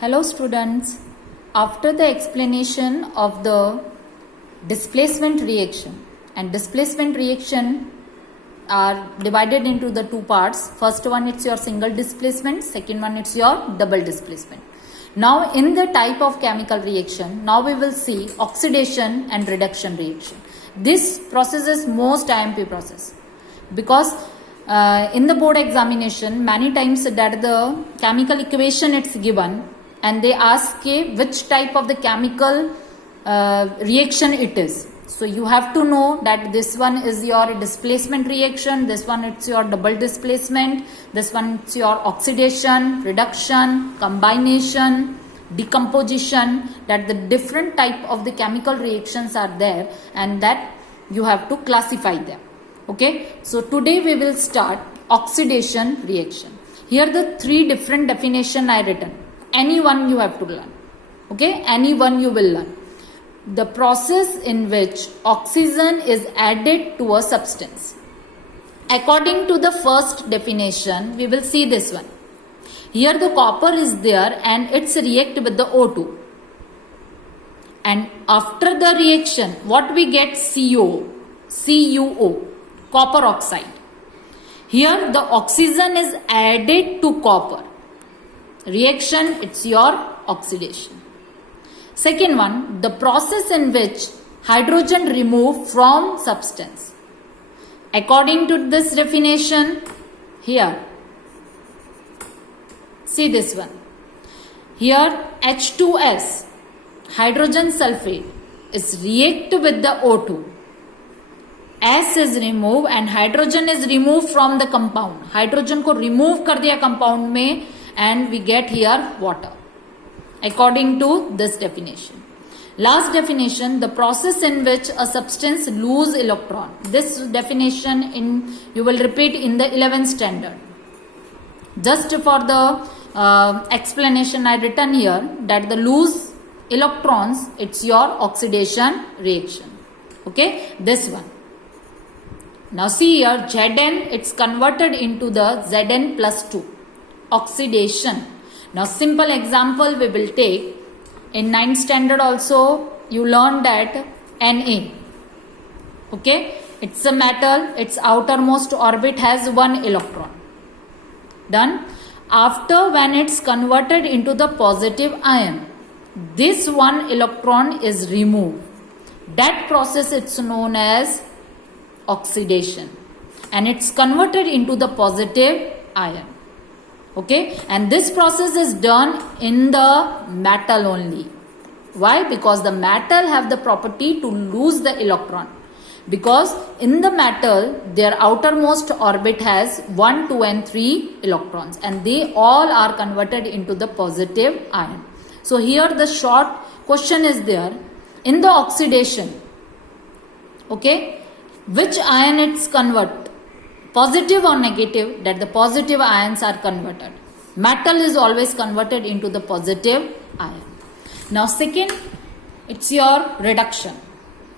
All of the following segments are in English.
Hello students, after the explanation of the displacement reaction, and displacement reaction are divided into the two parts. First one it's your single displacement, second one it's your double displacement. Now in the type of chemical reaction, now we will see oxidation and reduction reaction. This process is most IMP process because in the board examination many times that the chemical equation it's given and they ask which type of the chemical reaction it is. So you have to know that this one is your displacement reaction, this one it's your double displacement, this one it's your oxidation, reduction, combination, decomposition, that the different type of the chemical reactions are there and that you have to classify them. Okay, so today we will start oxidation reaction. Here the three different definition I written. Any one you have to learn. Okay, any one you will learn. The process in which oxygen is added to a substance. According to the first definition, we will see this one. Here the copper is there and it's react with the O2. And after the reaction, what we get? CuO, copper oxide. Here the oxygen is added to copper. Reaction, it's your oxidation. Second one, the process in which hydrogen removed from substance. According to this definition, here, see this one. Here H2S, hydrogen sulfate, is react with the O2. S is removed and hydrogen is removed from the compound. Hydrogen को remove कर दिया compound में and we get here water. According to this definition. Last definition, the process in which a substance lose electron. This definition you will repeat in the 11th standard. Just for the explanation I written here that the lose electrons, it's your oxidation reaction. Okay, this one. Now see here Zn, it's converted into the Zn plus 2. Oxidation. Now simple example we will take. In 9th standard also you learned that Na. Okay. It's a metal. Its outermost orbit has 1 electron. Done. After when it's converted into the positive ion, this 1 electron is removed. That process it's known as oxidation. And it's converted into the positive ion. Okay, and this process is done in the metal only. Why? Because the metal have the property to lose the electron. Because in the metal, their outermost orbit has 1, 2 and 3 electrons. And they all are converted into the positive ion. So here the short question is there. In the oxidation, okay, which ion it's convert? Positive or negative, that the positive ions are converted. Metal is always converted into the positive ion. Now second, it's your reduction.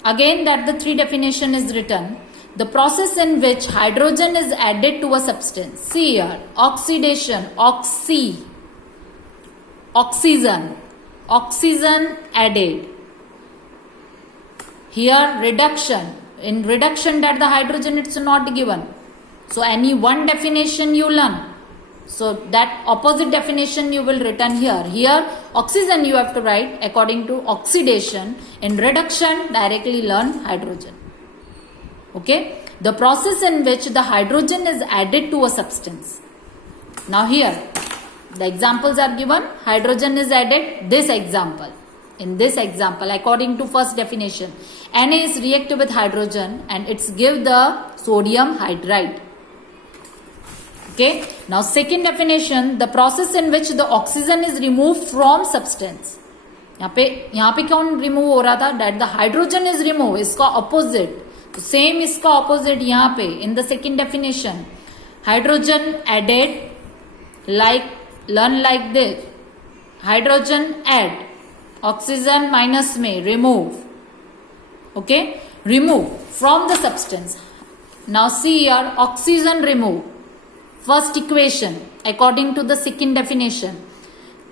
Again that the three definition is written. The process in which hydrogen is added to a substance. See here, oxidation, oxygen added. Here reduction. In reduction that the hydrogen it's not given. So any one definition you learn. So that opposite definition you will written here. Here oxygen you have to write according to oxidation. In reduction directly learn hydrogen. Okay. The process in which the hydrogen is added to a substance. Now here the examples are given. Hydrogen is added. This example. In this example according to first definition. Na is react with hydrogen and it's give the sodium hydride. Okay. Now second definition, the process in which the oxygen is removed from substance. यहाँ पे कौन remove हो रहा था? That the hydrogen is removed. इसका opposite. तो same इसका opposite यहाँ पे in the second definition. Hydrogen added like learn like this. Hydrogen add. Oxygen minus में remove. Okay, remove from the substance. Now see here oxygen remove. First equation according to the second definition.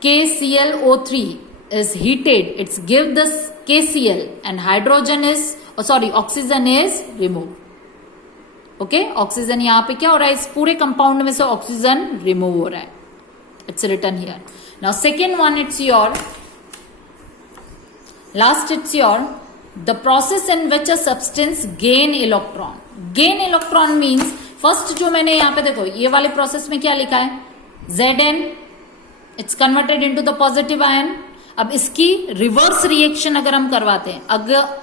KClO3 is heated, it's give this KCl and hydrogen is, oxygen is removed. Okay oxygen यहां पे क्या हो रहा है, इस पूरे compound में से ऑक्सीजन रिमूव हो रहा है. It's written here. Now second one, it's your last, it's your the process in which a substance gain electron. Gain electron means first जो मैंने यहां पे देखो ये वाले प्रोसेस में क्या लिखा है, Zn, it's converted into the positive ion. अब इसकी रिवर्स रिएक्शन अगर हम करवाते हैं,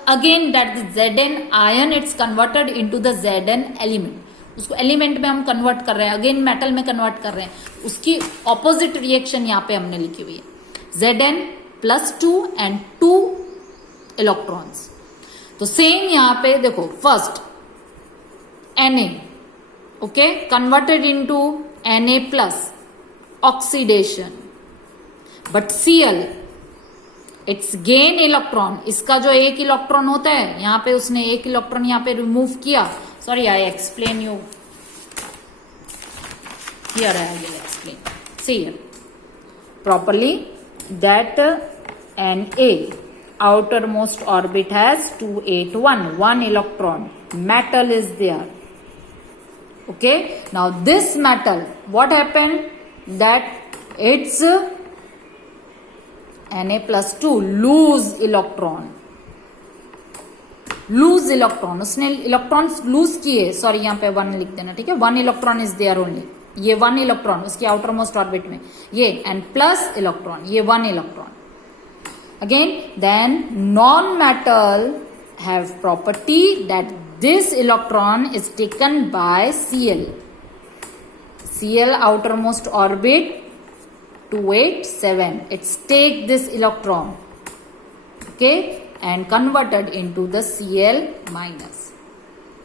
again that Zn ion it's converted into the Zn element. उसको एलिमेंट में हम कन्वर्ट कर रहे हैं, अगेन मेटल में कन्वर्ट कर रहे हैं. उसकी ऑपोजिट रिएक्शन यहां पे हमने लिखी हुई है, Zn +2 एंड 2 इलेक्ट्रॉन्स. तो सेम यहां पे देखो, first Na, okay, converted into Na+, oxidation. But Cl it's gain electron. इसका जो एक इलेक्ट्रॉन होता है यहां पे उसने एक इलेक्ट्रॉन यहां पे रिमूव किया. Sorry, I explain you here, I will explain. See here properly that Na outermost orbit has 2 8 1 electron. Metal is there. Okay, now this metal, what happened, that it's Na+2 lose electron. उसने electrons loose किए. Sorry, यहां पे 1 लिख देना, ठीक है. 1 electron is there only. ये 1 electron उसकी आउटर मोस्ट ऑर्बिट में, ये एंड प्लस इलेक्ट्रॉन, ये 1 electron. Again then non metal have property that this electron is taken by Cl outermost orbit 2 8 7. It's take this electron, okay, and converted into the Cl minus,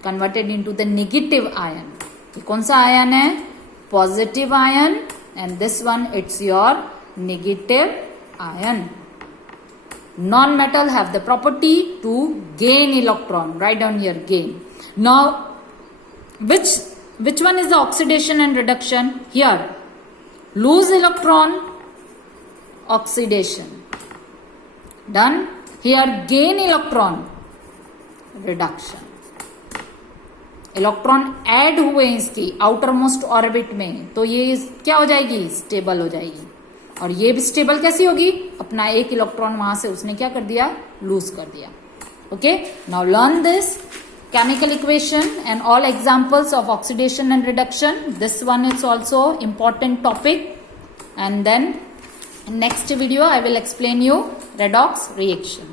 converted into the negative ion. ये कौन सा ion है, positive ion, and this one it's your negative ion. Non-metal have the property to gain electron. Write down here, gain. Now, which one is the oxidation and reduction? Here, lose electron, oxidation. Done. Here, gain electron, reduction. Electron add हुए इसकी outer most orbit में, तो ये क्या हो जाएगी, stable हो जाएगी. और ये भी स्टेबल कैसी होगी, अपना एक इलेक्ट्रॉन वहां से उसने क्या कर दिया, लूज कर दिया. Okay, now learn this chemical equation and all examples of oxidation and reduction. This one is also important topic, and then in next video I will explain you redox reaction.